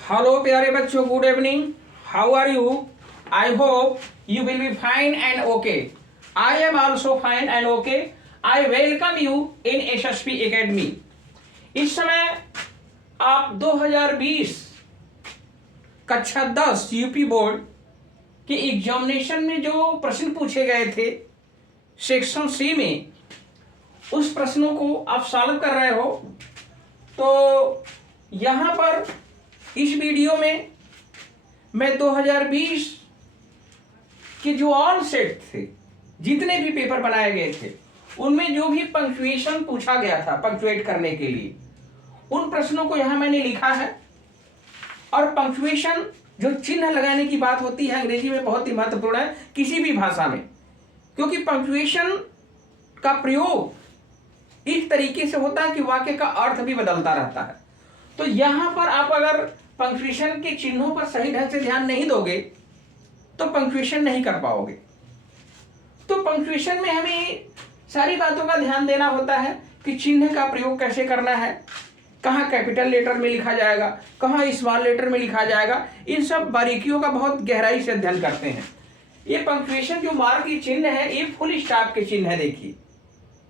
Hello प्यारे बच्चों, good evening. How are you? I hope you will be fine and okay. I am also fine and okay. I welcome you in SSP Academy. इस समय आप 2020 कक्षा 10 UP board के examination में जो प्रश्न पूछे गए थे सेक्शन सी में, उस प्रश्नों को आप सॉल्व कर रहे हो। तो यहाँ पर इस वीडियो में मैं 2020 के जो ऑल सेट थे, जितने भी पेपर बनाए गए थे, उनमें जो भी पंक्चुएशन पूछा गया था पंक्चुएट करने के लिए, उन प्रश्नों को यहाँ मैंने लिखा है। और पंक्चुएशन जो चिन्ह लगाने की बात होती है अंग्रेजी में बहुत ही महत्वपूर्ण है किसी भी भाषा में, क्योंकि पंक्चुएशन का प्रयोग इस तरीके से होता है कि वाक्य का अर्थ भी बदलता रहता है। तो यहाँ पर आप अगर पंक्चुएशन के चिन्हों पर सही ढंग से ध्यान नहीं दोगे तो पंक्चुएशन नहीं कर पाओगे। तो पंक्चुएशन में हमें सारी बातों का ध्यान देना होता है कि चिन्ह का प्रयोग कैसे करना है, कहाँ कैपिटल लेटर में लिखा जाएगा, कहाँ स्मॉल लेटर में लिखा जाएगा। इन सब बारीकियों का बहुत गहराई से अध्ययन करते हैं। ये पंक्चुएशन जो मार्क के चिन्ह है, ये फुल स्टॉप के चिन्ह है। देखिए,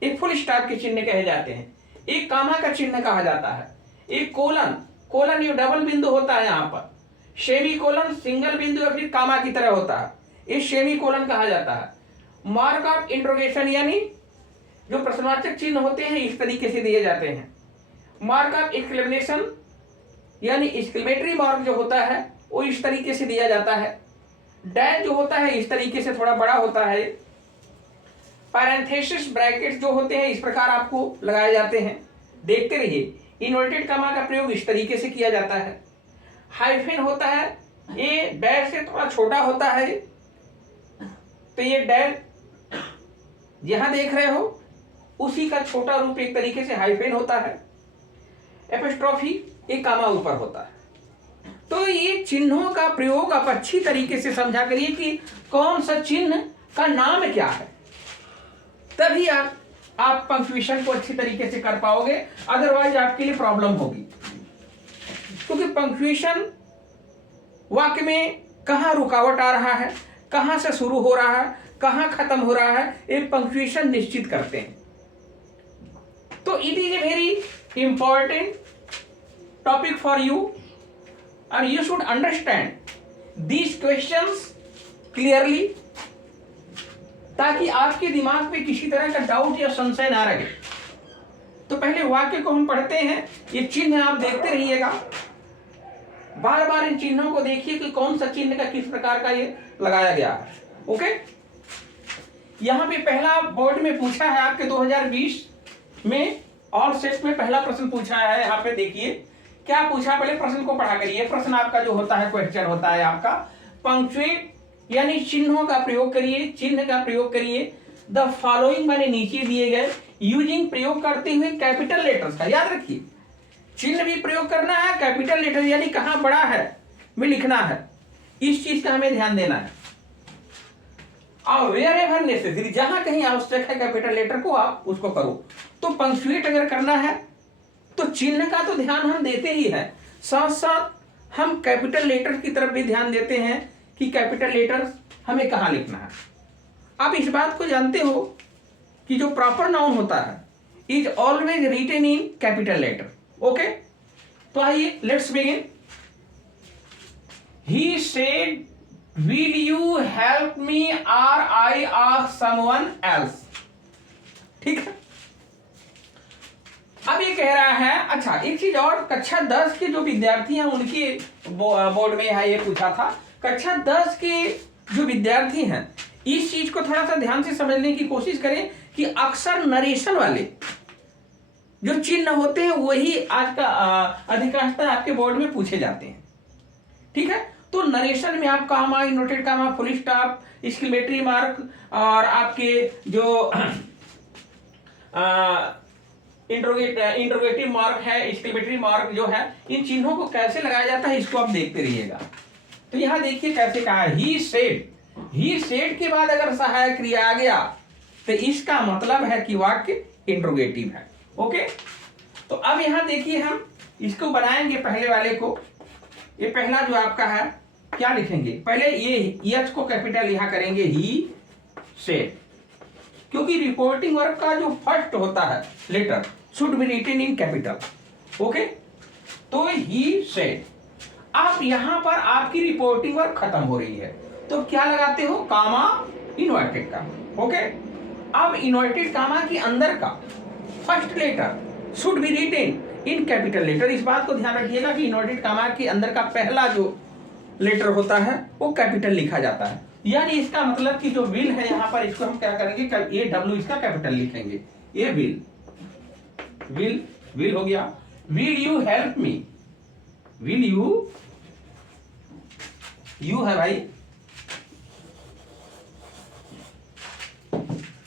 एक फुल स्टॉप के चिन्ह कहे जाते हैं, एक कामा का चिन्ह कहा जाता है, एक कोलन, कोलन ये डबल बिंदु होता है यहाँ पर, सेमी कोलन सिंगल बिंदु या फिर कामा की तरह होता है, ये सेमी कोलन कहा जाता है। मार्क ऑफ इंट्रोगेशन यानी जो प्रश्नवाचक चिन्ह होते हैं इस तरीके से दिए जाते हैं। मार्क ऑफ एक्सक्लेमेशन यानी एक्सक्लेमेटरी मार्क जो होता है वो इस तरीके से दिया जाता है। डैश जो होता है इस तरीके से थोड़ा बड़ा होता है। पैरेंथेसिस ब्रैकेट जो होते हैं इस प्रकार आपको लगाए जाते हैं, देखते रहिए। इन्वर्टेड कॉमा का प्रयोग इस तरीके से किया जाता है। हाइफन होता है, ये डैश से थोड़ा छोटा होता है, तो ये डैश यहां देख रहे हो उसी का छोटा रूप एक तरीके से हाइफन होता है। एपोस्ट्रोफी एक कामा ऊपर होता है। तो ये चिन्हों का प्रयोग आप अच्छी तरीके से समझा करिए कि कौन सा चिन्ह का नाम क्या है, तभी आप पंक्चुएशन को अच्छी तरीके से कर पाओगे, अदरवाइज आपके लिए प्रॉब्लम होगी। क्योंकि पंक्चुएशन वाक्य में कहाँ रुकावट आ रहा है, कहाँ से शुरू हो रहा है, कहाँ खत्म हो रहा है, एक पंक्चुएशन निश्चित करते हैं। तो it is a very important topic for you and you should understand these questions clearly, ताकि आपके दिमाग में किसी तरह का डाउट या संशय ना रहे। तो पहले वाक्य को हम पढ़ते हैं, ये चिन्ह आप देखते रहिएगा, बार बार इन चिन्हों को देखिए कि कौन सा चिन्ह का किस प्रकार का ये लगाया गया है। ओके, यहाँ पे पहला बोर्ड में पूछा है आपके 2020 में ऑल सेट में पहला प्रश्न पूछा है। यहाँ पे देखिए क्या पूछा, पहले प्रश्न को पढ़ा करिए। प्रश्न आपका जो होता है क्वेश्चन होता है आपका, पंक्चुएट यानी चिन्हों का प्रयोग करिए, चिन्ह का प्रयोग करिए। द फॉलोइंग मैंने नीचे दिए गए यूजिंग प्रयोग करते हुए कैपिटल लेटर्स का, याद रखिए चिन्ह भी प्रयोग करना है, कैपिटल लेटर यानी कहां बड़ा है में लिखना है, इस चीज का हमें ध्यान देना है। और वेयरएवर नेसेसरी, जहां कहीं आवश्यक है कैपिटल लेटर को आप उसको करो। तो पंक्चुएट अगर करना है तो चिन्ह का तो ध्यान हम देते ही हैं, साथ साथ हम कैपिटल लेटर की तरफ भी ध्यान देते हैं कि कैपिटल लेटर हमें कहां लिखना है। आप इस बात को जानते हो कि जो प्रॉपर नाउन होता है is always written in capital letter. Okay, तो आइए let's begin. He said will you help me और आई आस्क समवन एल्स। ठीक है, अब ये कह रहा है, अच्छा एक चीज और, कक्षा 10 के जो विद्यार्थी हैं उनके बोर्ड में है ये पूछा था। कक्षा 10 के जो विद्यार्थी हैं इस चीज को थोड़ा सा ध्यान से समझने की कोशिश करें कि अक्सर नरेशन वाले जो चिन्ह होते हैं वही आज का अधिकांशतः आपके बोर्ड में पूछे जाते हैं। ठीक है, तो नरेशन में आप comma, inverted comma, full stop, exclamatory mark और आपके जो इंट्रोगेटिव मार्क है, एक्सक्लेमेटरी मार्क जो है, इन चिन्हों को कैसे लगाया जाता है इसको आप देखते रहिएगा। तो यहां देखिए कैसे कहा है, ही सेड के बाद अगर सहायक क्रिया आ गया तो इसका मतलब है कि वाक्य इंट्रोगेटिव है। ओके, तो अब यहां देखिए हम इसको बनाएंगे, पहले वाले को ये पहला जो आपका है क्या लिखेंगे, पहले ये एच को कैपिटल यहां करेंगे ही सेड, क्योंकि रिपोर्टिंग वर्ब का जो फर्स्ट होता है letter should be written in capital. Okay, तो ही सेड। आप यहां पर आपकी रिपोर्टिंग वर्ब खत्म हो रही है तो क्या लगाते हो, कामा, इन्वर्टेड कामा। ओके, अब इन्वर्टेड कामा के अंदर का first letter should be written in capital letter. इस बात को ध्यान रखिएगा कि इन्वर्टेड कामा के अंदर का पहला जो लेटर होता है वो कैपिटल लिखा जाता है। यानी इसका मतलब कि जो विल है यहाँ पर, इसको हम क्या करेंगे, ये डब्ल्यू इसका कैपिटल लिखेंगे, ये विल, विल, विल हो गया। Will you help me, will you है भाई,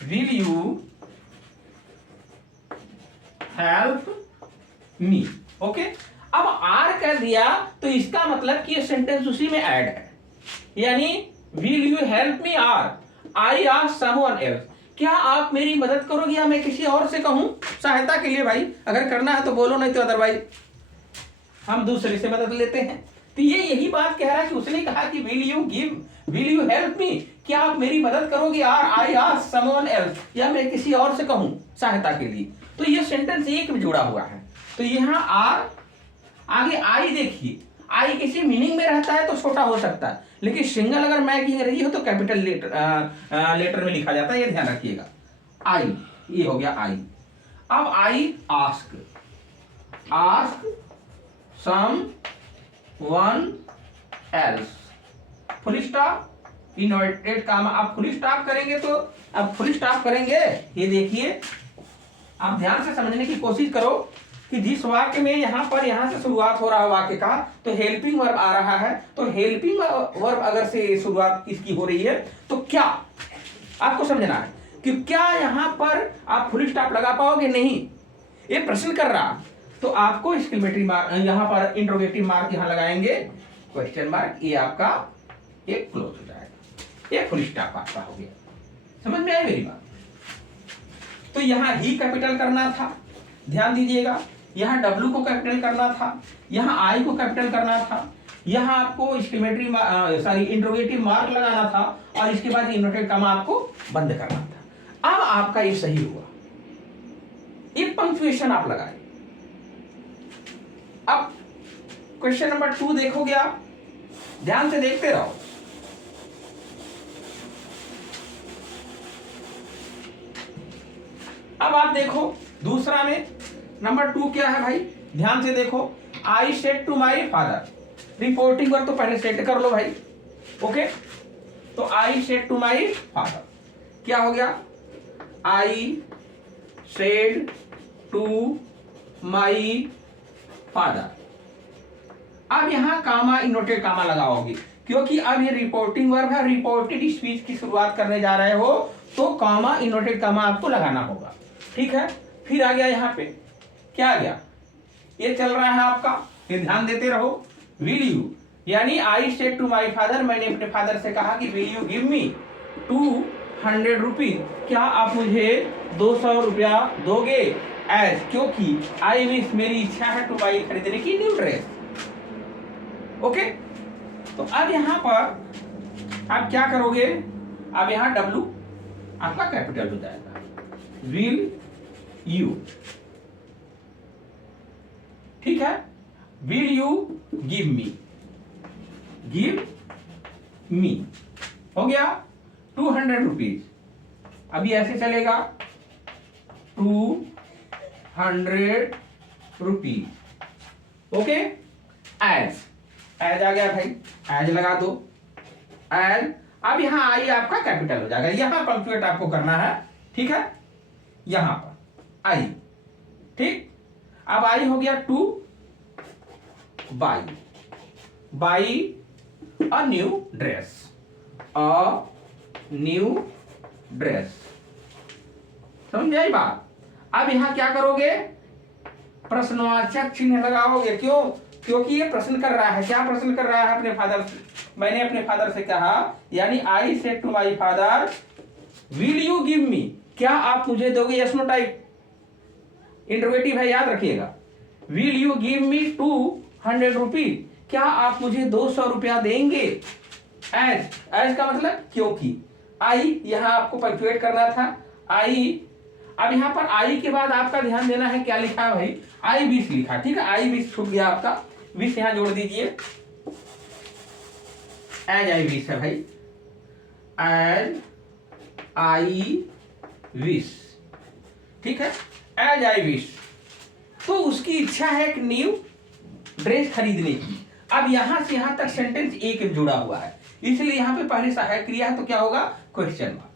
will you help me. Okay, अब आर कर दिया तो इसका मतलब कि ये सेंटेंस उसी में ऐड है, यानी will you help me are I ask someone else, क्या आप मेरी मदद करोगे या मैं किसी और से कहूं सहायता के लिए। भाई अगर करना है तो बोलो, नहीं तो अदरवाइज हम दूसरे से मदद लेते हैं। तो ये यही बात कह रहा है कि उसने कहा कि विल यू हेल्प मी, क्या आप मेरी मदद करोगे are I ask someone else, या मैं किसी और से कहूं सहायता के लिए। तो ये सेंटेंस एक में जुड़ा हुआ है। तो यहाँ आर, आगे आई, देखिए आई किसी मीनिंग में रहता है तो छोटा हो सकता है, लेकिन सिंगल अगर मैं कह रही हो तो कैपिटल लेटर में लिखा जाता है, ये ध्यान रखिएगा। आई, ये हो गया आई। अब I ask someone else, full stop, inverted comma. आप फुल स्टॉप करेंगे तो अब फुल स्टॉप करेंगे, ये देखिए आप ध्यान से समझने की कोशिश करो कि जिस वाक्य में यहां से शुरुआत हो रहा है वाक्य का, तो हेल्पिंग वर्ब आ रहा है, तो हेल्पिंग वर्ब अगर से शुरुआत इसकी हो रही है तो क्या आपको समझना है कि क्या यहां पर आप फुल स्टॉप लगा पाओगे, नहीं, ये प्रश्न कर रहा, तो आपको एक्सक्लेमेटरी मार्क यहां पर, इंट्रोगेटिव मार्क यहां लगाएंगे, क्वेश्चन मार्क, ये आपका एक क्लोज हो जाएगा, ये फुल स्टॉप आपका हो गया। समझ में आई मेरी बात। तो यहां ही कैपिटल करना था, ध्यान दीजिएगा, यहां डब्ल्यू को कैपिटल करना था, यहां आई को कैपिटल करना था, यहां आपको एक्सक्लेमेटरी इंट्रोगेटिव मार्क लगाना था, और इसके बाद इन्वर्टेड कामा आपको बंद करना था। अब आपका ये सही हुआ, ये पंक्चुएशन आप लगाए। अब क्वेश्चन नंबर 2 देखोगे आप, ध्यान से देखते रहो। अब आप देखो दूसरा में नंबर 2 क्या है भाई, ध्यान से देखो। I said to my father, reporting verb तो पहले सेट कर लो भाई। ओके, तो I said to my father, क्या हो गया, I said to my father. अब यहां कामा, इन्वर्टेड कामा लगाओगे, क्योंकि अब ये रिपोर्टिंग वर्ब है, रिपोर्टेड स्पीच की शुरुआत करने जा रहे हो, तो कामा, इन्वर्टेड कामा आपको लगाना होगा। ठीक है, फिर आ गया यहाँ पे, क्या आ गया, ये चल रहा है आपका, फिर ध्यान देते रहो। विल यू, यानी I said to my father, मैंने अपने फादर से कहा कि will you give me 200 rupees, क्या आप मुझे 200 रुपया दोगे, एज, क्योंकि आई विश, मेरी इच्छा है, टू बाई, खरीदने की, न्यू ड्रेस। ओके, तो अब यहां पर आप क्या करोगे, अब यहां डब्ल्यू आपका कैपिटल हो जाएगा, विल यू, ठीक है, विल यू गिव मी, हो गया 200 रुपीज। अभी ऐसे चलेगा 200 रुपीज। ओके, एज आ गया भाई, एज लगा दो, एज। अब यहां आई आपका कैपिटल हो जाएगा, यहां पंक्चुएट आपको करना है, ठीक है, यहां पर आई, ठीक। अब आई हो गया two by a new dress, समझ में आई बात। अब यहां क्या करोगे, प्रश्नवाचक चिन्ह लगाओगे, क्यों, क्योंकि ये प्रश्न कर रहा है, क्या प्रश्न कर रहा है, अपने फादर से, मैंने अपने फादर से कहा, यानी I said to my father will you give me, क्या आप मुझे दोगे, यस नो टाइप, इंट्रोगेटिव है, याद रखिएगा। Will you give me 200 rupees, क्या आप मुझे 200 रुपया देंगे? एज का मतलब क्योंकि, आई यहाँ आपको पंक्चुएट करना था, आई। अब यहाँ पर आई के बाद आपका ध्यान देना है क्या लिखा है भाई, आई 20 लिखा, ठीक है, आई 20 छूट गया आपका, 20 यहाँ जोड़ दीजिए, एज आई 20 है भाई, एज आई 20, ठीक है, एज आई 20। तो उसकी इच्छा है एक न्यू ड्रेस खरीदने की। अब यहां से यहां तक सेंटेंस एक जुड़ा हुआ है, इसलिए यहां पे पहले सहायक क्रिया है तो क्या होगा, क्वेश्चन मार्क,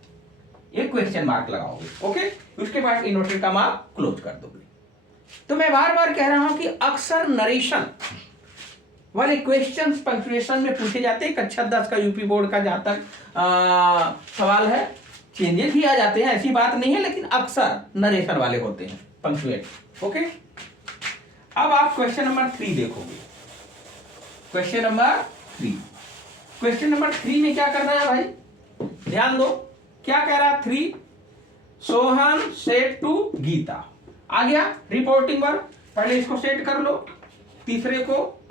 ये क्वेश्चन मार्क लगाओगे, ओके। उसके बाद इन्वर्टेड कॉमा क्लोज कर दोगे। तो मैं बार बार कह रहा हूं कि अक्सर नरेशन वाले क्वेश्चंस पंक्चुएशन में पूछे जाते हैं। कक्षा 10 का यूपी बोर्ड का जहां तक सवाल है, चेंजेस भी आ जाते हैं, ऐसी बात नहीं है, लेकिन अक्सर नरेशन वाले होते हैं पंक्चुएट, ओके। अब आप क्वेश्चन नंबर 3 देखोगे, क्वेश्चन नंबर 3, क्वेश्चन नंबर 3 में क्या करना है भाई, ध्यान दो, क्या कह रहा है 3, सोहन सेड टू गीता, आ गया रिपोर्टिंग वर्ब, पहले इसको सेट कर लो, तीसरे को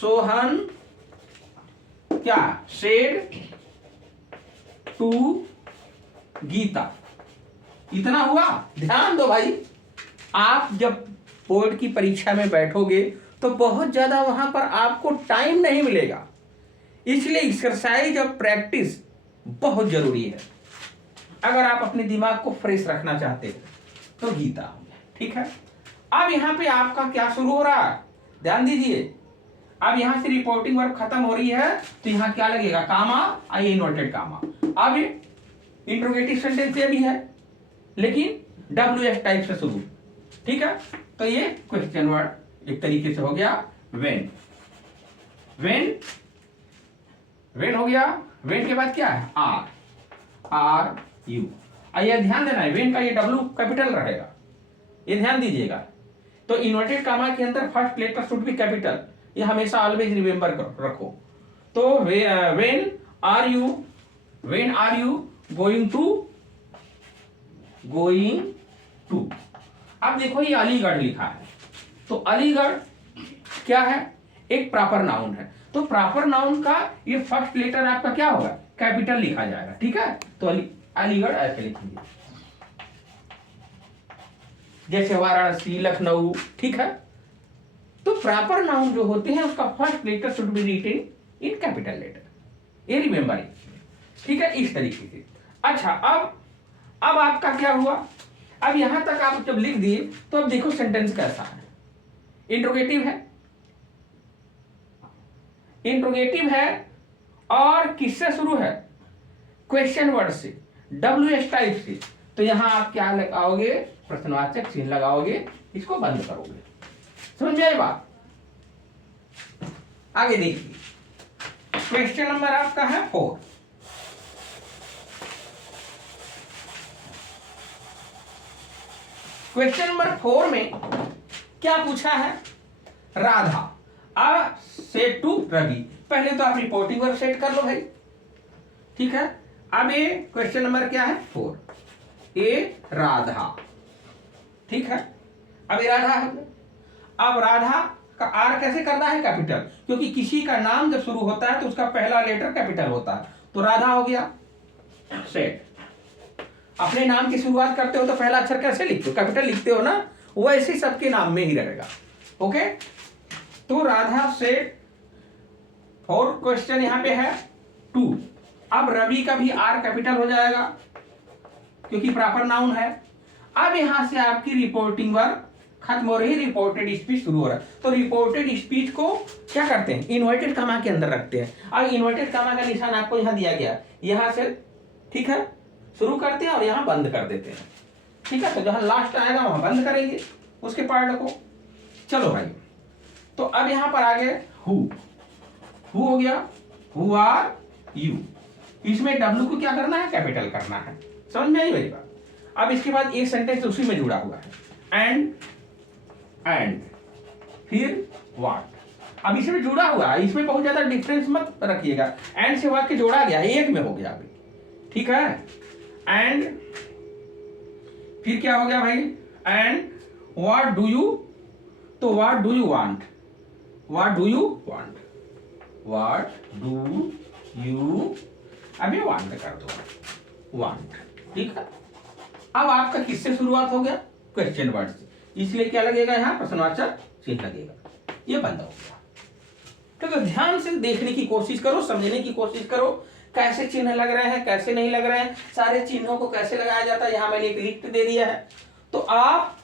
सोहन क्या सेड टू गीता, इतना हुआ। ध्यान दो भाई, आप जब बोर्ड की परीक्षा में बैठोगे तो बहुत ज्यादा वहां पर आपको टाइम नहीं मिलेगा, इसलिए एक्सरसाइज और प्रैक्टिस बहुत जरूरी है। अगर आप अपने दिमाग को फ्रेश रखना चाहते हो तो गीता, ठीक है। अब यहां पे आपका क्या शुरू हो रहा है, ध्यान दीजिए, अब यहां से रिपोर्टिंग वर्ब खत्म हो रही है तो यहां क्या लगेगा, कामा, आई इन्वर्टेड कामा। अब इंट्रोगेटिव सेंटेंस ये भी है लेकिन WS टाइप से शुरू, ठीक है। तो ये क्वेश्चन वर्ड एक तरीके से हो गया व्हेन, व्हेन हो गया, व्हेन के बाद क्या है, आर यू। आइए ध्यान देना है, व्हेन का ये W कैपिटल रहेगा, ये ध्यान दीजिएगा। तो इन्वर्टेड कामा के अंदर first letter should be capital, ये हमेशा ऑलवेज रिमेंबर रखो। तो when are you going to. अब देखो ये अलीगढ़ लिखा है, तो अलीगढ़ क्या है, एक प्रॉपर नाउन है, तो प्रॉपर नाउन का ये फर्स्ट लेटर आपका क्या होगा, कैपिटल लिखा जाएगा, ठीक है। तो अलीगढ़ ऐसे लिखेंगे, जैसे वाराणसी, लखनऊ, ठीक है। तो प्रॉपर नाउन जो होते हैं उसका first letter should be written in capital letter, ये रिमेंबर, ठीक है, इस तरीके से। अच्छा, अब आपका क्या हुआ, अब यहां तक आप जब लिख दिए तो अब देखो सेंटेंस कैसा है, इंट्रोगेटिव है और किससे शुरू है, क्वेश्चन वर्ड से, WS टाइप से। तो यहां आप क्या लगाओगे, प्रश्नवाचक चिन्ह लगाओगे, इसको बंद करोगे, समझ में आई बात। आगे देखिए, क्वेश्चन नंबर आपका है 4, क्वेश्चन नंबर 4 में क्या पूछा है, राधा आ सेड टू रवि। पहले तो आप रिपोर्टिंग वर्ब सेट कर लो भाई, ठीक है। अब ये क्वेश्चन नंबर क्या है 4, ए राधा, ठीक है। अब ये राधा है, अब राधा का आर कैसे करना है, कैपिटल, क्योंकि किसी का नाम जब शुरू होता है तो उसका पहला लेटर कैपिटल होता है, तो राधा हो गया सेट। अपने नाम की शुरुआत करते हो तो पहला अक्षर कैसे लिखते हो, कैपिटल लिखते हो ना, वैसे ही सबके नाम में ही रहेगा, ओके। तो राधा सेट, और क्वेश्चन यहां पे है 2। अब रवि का भी आर कैपिटल हो जाएगा क्योंकि प्रॉपर नाउन है। अब यहां से आपकी रिपोर्टिंग वर्ब खत्म हो रही, रिपोर्टेड स्पीच शुरू हो रहा है। तो रिपोर्टेड स्पीच को क्या करते हैं, इन्वर्टेड कॉमा के अंदर रखते हैं। अब इन्वर्टेड कॉमा का निशान आपको यहां दिया गया, यहां से, ठीक है, शुरू करते हैं और यहां बंद कर देते हैं, ठीक है। तो जहां लास्ट आएगा वहां बंद करेंगे उसके पार्ट को। चलो भाई, तो अब यहां पर आ गए हु हो गया, हु आर यू, इसमें W को क्या करना है, कैपिटल करना है, समझ में आई मेरी बात। अब इसके बाद एक सेंटेंस उसी में जुड़ा हुआ है, एंड फिर व्हाट। अब इसमें जुड़ा हुआ है, इसमें बहुत ज्यादा डिफरेंस मत रखिएगा, एंड से वाक्य जोड़ा गया, एक में हो गया अभी, ठीक है। एंड फिर क्या हो गया भाई, एंड व्हाट डू यू, तो what do you want, what do you want, what do you, अभी वांट कर दो, वांट। ठीक है, अब आपका किससे शुरुआत हो गया, क्वेश्चन वर्ड से, इसलिए क्या लगेगा यहाँ, प्रश्नवाचक चिन्ह लगेगा। ये बंद हो गया। तो ध्यान से देखने की कोशिश करो, समझने की कोशिश करो, कैसे चिन्ह लग रहे हैं, कैसे नहीं लग रहे हैं, सारे चिन्हों को कैसे लगाया जाता है। यहाँ मैंने एक लिस्ट दे दिया है, तो आप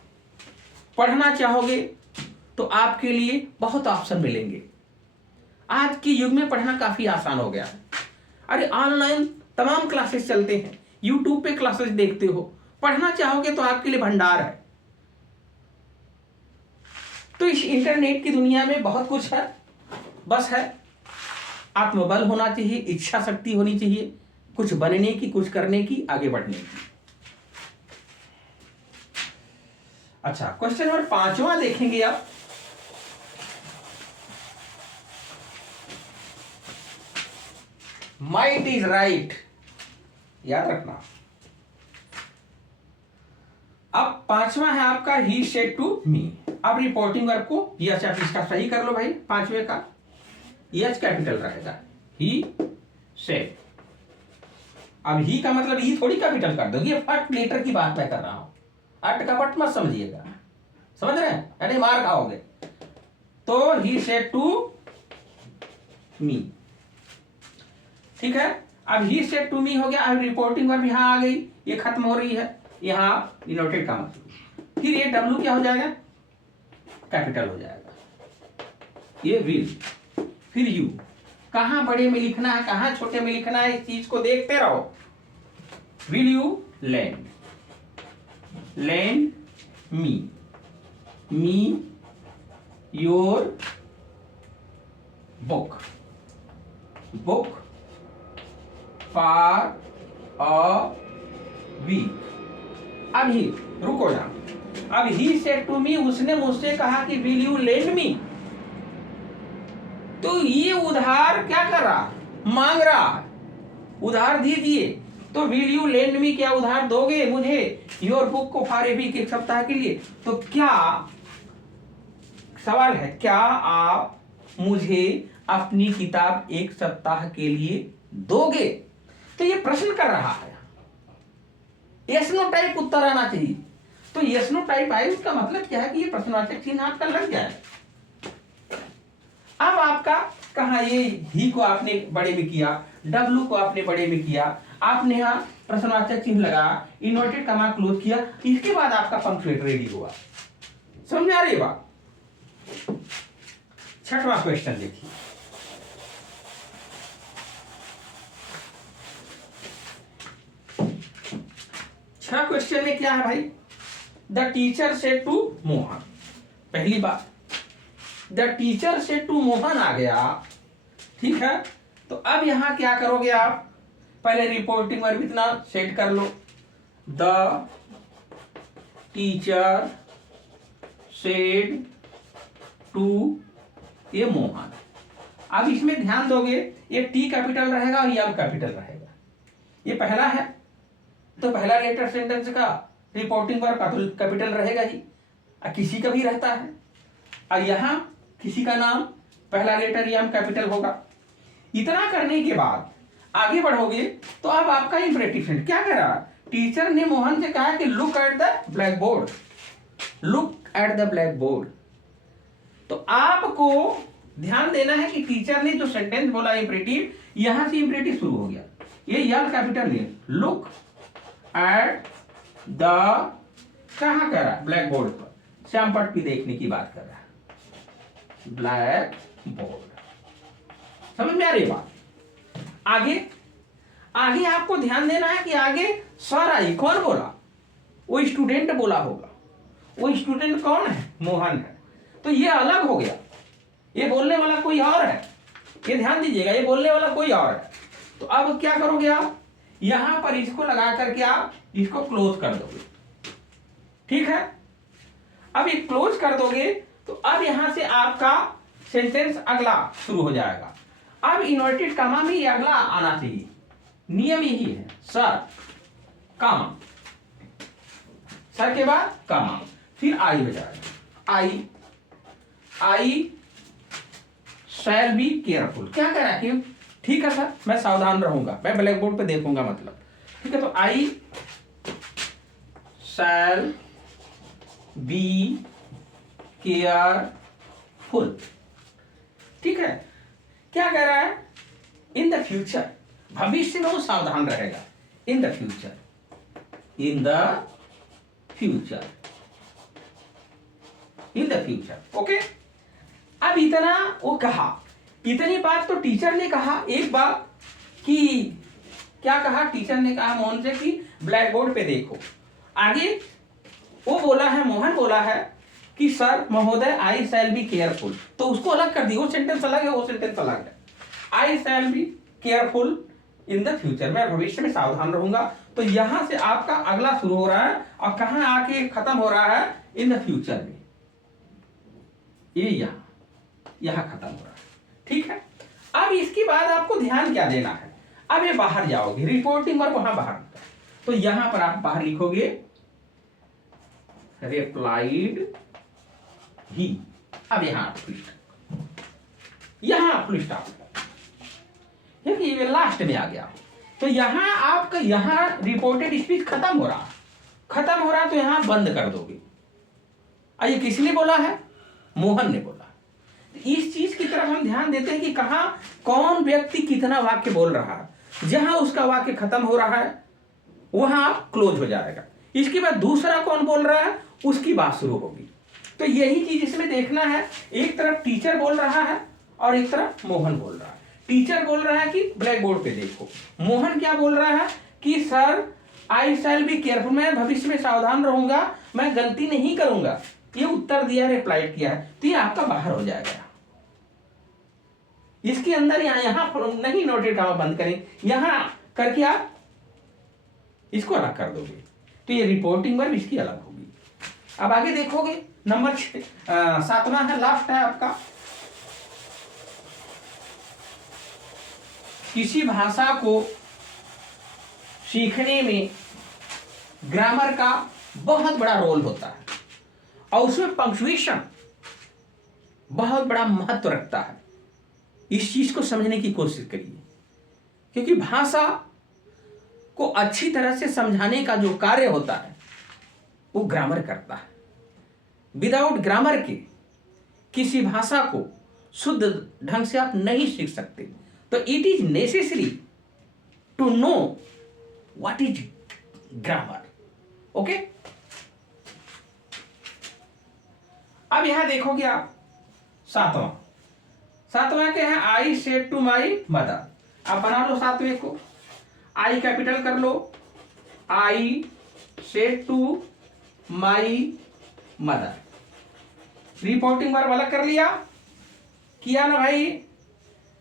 पढ़ना चाहोगे तो आपके लिए बहुत ऑप्शन मिलेंगे। आज के युग में पढ़ना काफी आसान हो गया है। अरे ऑनलाइन तमाम क्लासेस चलते हैं, यूट्यूब पे क्लासेस देखते हो, पढ़ना चाहोगे तो आपके लिए भंडार है। तो इस इंटरनेट की दुनिया में बहुत कुछ है, बस है आत्मबल होना चाहिए, इच्छा शक्ति होनी चाहिए, कुछ बनने की, कुछ करने की, आगे बढ़ने की। अच्छा, क्वेश्चन नंबर 5वां देखेंगे आप। माइट इज राइट, याद रखना। अब 5वां है आपका ही सेड टू मी। अब रिपोर्टिंग वर्ब को यस, आप इसका सही कर लो भाई, 5वें का यस कैपिटल रहेगा, ही सेड। अब ही का मतलब ही थोड़ी कैपिटल कर दोगे, फट लेटर की बात मैं कर रहा हूं, अट का पट मत समझिएगा, समझ रहे हैं, अरे मार खाओगे। तो ही सेड टू मी, ठीक है। अब ही सेड टू मी हो गया। अब रिपोर्टिंग वर्ब यहां आ गई, ये खत्म हो रही है, यहां डिनोटेड का मतलब, फिर ये डब्ल्यू क्या हो जाएगा, कैपिटल हो जाएगा, ये विल, फिर यू। कहां बड़े में लिखना है, कहां छोटे में लिखना है, इस चीज को देखते रहो। Will you lend, lend me, me your book, book for a week. अब ही रुको ना, अब ही सेड टू मी, उसने मुझसे कहा कि विल यू लेंड मी। तो ये उधार क्या कर रहा, मांग रहा, उधार दीजिए। तो विल यू लेंड मी, क्या उधार दोगे मुझे योर बुक को फॉर ए वीक, एक सप्ताह के लिए। तो क्या सवाल है, क्या आप मुझे अपनी किताब एक सप्ताह के लिए दोगे। तो ये प्रश्न कर रहा है, यस नो टाइप उत्तर आना चाहिए। तो यस नो टाइप आए, उसका मतलब क्या है कि ये प्रश्नवाचक चिन्ह आपका लग जाए। अब आपका कहा, ये ही को आपने बड़े में किया, डब्ल्यू को आपने बड़े में किया, आपने यहां प्रश्नवाचक चिन्ह लगा, इन्वर्टेड कमा क्लोज किया, इसके बाद आपका पंक्चुएट रेडी हुआ। समझ में आ रही है बात। 6वां क्वेश्चन देखिए, छठा क्वेश्चन में क्या है भाई, the teacher said to Mohan. पहली बात, the teacher said to Mohan आ गया, ठीक है। तो अब यहां क्या करोगे आप, पहले रिपोर्टिंग वर्ब इतना सेट कर लो, द टीचर सेड टू ये मोहन। अब इसमें ध्यान दोगे, ये टी कैपिटल रहेगा और एम कैपिटल रहेगा। ये पहला है, तो पहला लेटर सेंटेंस का रिपोर्टिंग वर्ब कैपिटल रहेगा ही, किसी का भी रहता है। और यहां किसी का नाम पहला लेटर एम कैपिटल होगा। इतना करने के बाद आगे बढ़ोगे तो अब आपका इंपरेटिव सेंटेंस क्या कह रहा, टीचर ने मोहन से कहा कि look at the black board, look at the black board. तो आपको ध्यान देना है कि टीचर ने जो सेंटेंस बोला इंपरेटिव, यहां से इंपरेटिव शुरू हो गया, ये एल कैपिटल है, लुक एट द, कहां कर रहा, ब्लैक बोर्ड पर, श्याम पट्टी देखने की बात कर रहा है, ब्लैक बोर्ड। समझ में आ रही बात। आगे आगे आपको ध्यान देना है कि आगे सर आई, कौन बोला, वो स्टूडेंट बोला होगा। वो स्टूडेंट कौन है, मोहन है। तो ये अलग हो गया, ये बोलने वाला कोई और है, ये ध्यान दीजिएगा, ये बोलने वाला कोई और है। तो अब क्या करोगे आप, यहां पर इसको लगा करके आप इसको क्लोज कर दोगे, ठीक है। अब ये क्लोज कर दोगे तो अब यहां से आपका सेंटेंस अगला शुरू हो जाएगा। अब इन्वर्टेड कामा में ये अगला आना चाहिए, नियम यही है, सर कामा, सर के बाद कामा, फिर आई हो जाएगा, आई आई शैल बी केयरफुल। क्या कह रहा है कि ठीक है सर, मैं सावधान रहूंगा, मैं ब्लैक बोर्ड पे देखूंगा, मतलब ठीक है। तो आई शैल बी केयरफुल, ठीक है। क्या कह रहा है? इन द फ्यूचर, भविष्य में वो सावधान रहेगा। इन the future, in the future, in the future, okay. अब इतना वो कहा, इतनी बात तो टीचर ने कहा। एक बात कि क्या कहा टीचर ने? कहा मोहन से कि ब्लैक बोर्ड पे देखो। आगे वो बोला है, मोहन बोला है कि सर महोदय आई शैल बी केयरफुल, तो उसको अलग कर दी। वो सेंटेंस अलग है, वो सेंटेंस अलग है। I shall be careful in the future, मैं भविष्य में सावधान रहूंगा। तो यहां से आपका अगला शुरू हो रहा है और कहां आके खत्म हो रहा है? इन द फ्यूचर में। ये यहां खत्म हो रहा है, ठीक है। अब इसके बाद आपको ध्यान क्या देना है? अब ये बाहर जाओगे, रिपोर्टिंग वर्ब वहां बाहर, तो यहां पर आप बाहर लिखोगे रिप्लाइड ही। अब यहां फुल स्टॉप, ये लास्ट में आ गया। तो यहां आपका यहां रिपोर्टेड स्पीच खत्म हो रहा, तो यहां बंद कर दोगे। ये किसने बोला है? मोहन ने बोला। इस चीज की तरफ हम ध्यान देते हैं कि कहां कौन व्यक्ति कितना वाक्य बोल रहा है। जहां उसका वाक्य खत्म हो रहा है वहां आप क्लोज हो जाएगा। इसके बाद दूसरा कौन बोल रहा है उसकी बात शुरू होगी। तो यही चीज इसमें देखना है। एक तरफ टीचर बोल रहा है और एक तरफ मोहन बोल रहा है। टीचर बोल रहा है कि ब्लैक बोर्ड पे देखो। मोहन क्या बोल रहा है कि sir I shall be careful, मैं भविष्य में सावधान रहूंगा, मैं गलती नहीं करूंगा। ये उत्तर दिया, रिप्लाई किया है, तो ये आपका बाहर हो जाएगा। इसके अंदर यहां नहीं नोटेड कॉमा बंद करें, यहां करके आप इसको अलग कर दोगे, तो ये रिपोर्टिंग वर्ब इसकी अलग होगी। अब आगे देखोगे नंबर 7वां है, लास्ट है आपका। किसी भाषा को सीखने में ग्रामर का बहुत बड़ा रोल होता है और उसमें पंक्चुएशन बहुत बड़ा महत्व रखता है। इस चीज को समझने की कोशिश करिए, क्योंकि भाषा को अच्छी तरह से समझाने का जो कार्य होता है वो ग्रामर करता है। विदाउट ग्रामर के किसी भाषा को शुद्ध ढंग से आप नहीं सीख सकते। तो it is necessary to know what is grammar, okay. अब यहां देखोगे आप सातवां क्या है? I said to my mother. आप बना लो 7वें को, आई कैपिटल कर लो, I said to my mother. Reporting verb अलग कर लिया, किया ना भाई?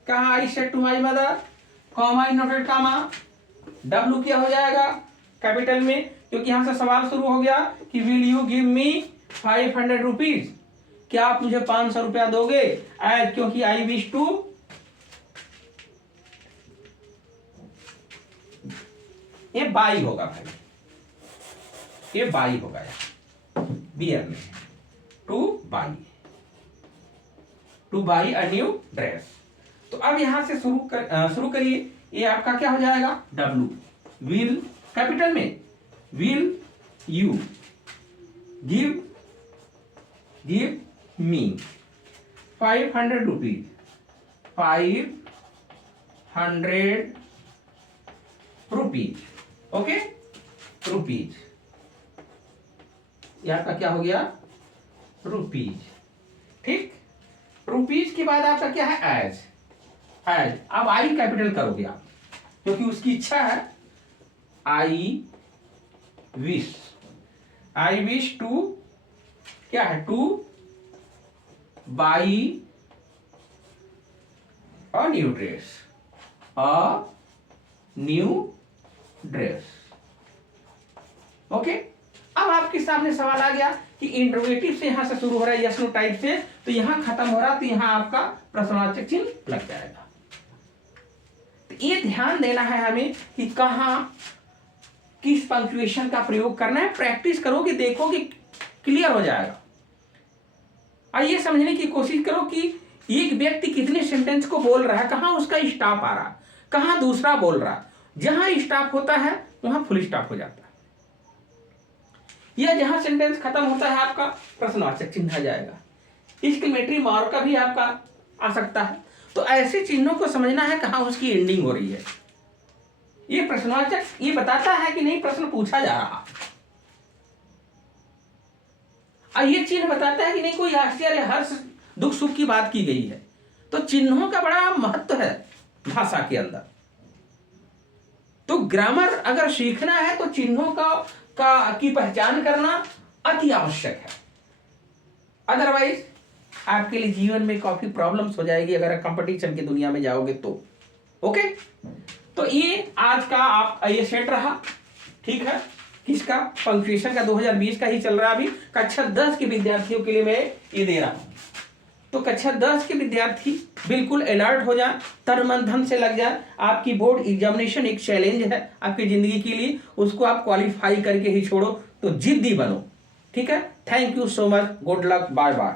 कहा I said to my mother, comma inverted comma, W क्या हो जाएगा कैपिटल में, क्योंकि यहां से सवाल शुरू हो गया कि will you give me 500 rupees, क्या आप मुझे 500 रुपया दोगे? एज, क्योंकि आई विश टू, ये बाई होगा भाई, ये बाई होगा बियर में, two by a new dress. तो अब यहां से शुरू करिए। ये आपका क्या हो जाएगा? डब्ल्यू। विल कैपिटल में, will you give me 500 rupees, 500 rupees, okay. Rupees, यह आपका क्या हो गया? रुपीज, ठीक। रुपीज के बाद आपका क्या है? एज। अब आई कैपिटल करोगे आप, क्योंकि उसकी इच्छा है। आई विश टू क्या है? Two by a new dress, okay. अब आपके सामने सवाल आ गया कि इंटरोगेटिव से यहां से शुरू हो रहा है, यस नो टाइप से, तो यहां खत्म हो रहा, तो यहां आपका प्रश्नवाचक चिन्ह लग जाएगा। तो ये ध्यान देना है हमें कि कहां किस पंक्चुएशन का प्रयोग करना है। प्रैक्टिस करोगे, देखोगे, क्लियर हो जाएगा। और ये समझने की कोशिश करो कि एक व्यक्ति कितने सेंटेंस को बोल रहा है, कहाँ उसका स्टॉप आ रहा, कहाँ दूसरा बोल रहा, जहां स्टॉप होता है वहां फुल स्टॉप हो जाता है, या जहां सेंटेंस खत्म होता है आपका प्रश्नवाचक चिन्ह आ जाएगा। एक्सक्लेमेटरी मार्क का भी आपका आ सकता है। तो ऐसे चिन्हों को समझना है कहाँ उसकी एंडिंग हो रही है। ये प्रश्नवाचक ये बताता है कि नहीं प्रश्न पूछा जा रहा, और ये चिन्ह बताता है कि नहीं कोई आश्चर्य हर्ष दुख सुख की बात की गई है। तो चिन्हों का बड़ा महत्व है भाषा के अंदर। तो ग्रामर अगर सीखना है तो चिन्हों की पहचान करना अति आवश्यक है, अदरवाइज आपके लिए जीवन में काफी प्रॉब्लम्स हो जाएगी अगर कंपटीशन की दुनिया में जाओगे तो। ओके, तो ये आज का आप ये सेट रहा, ठीक है। किसका? पंक्चुएशन का 2020 का ही चल रहा है अभी। कक्षा 10 के विद्यार्थियों के लिए मैं ये दे रहा हूं। तो कक्षा 10 के विद्यार्थी बिल्कुल अलर्ट हो जाए, तन मन धन से लग जाए। आपकी बोर्ड एग्जामिनेशन एक चैलेंज है आपकी जिंदगी के लिए, उसको आप क्वालिफाई करके ही छोड़ो। तो जिद्दी बनो, ठीक है। Thank you so much, good luck, bye bye.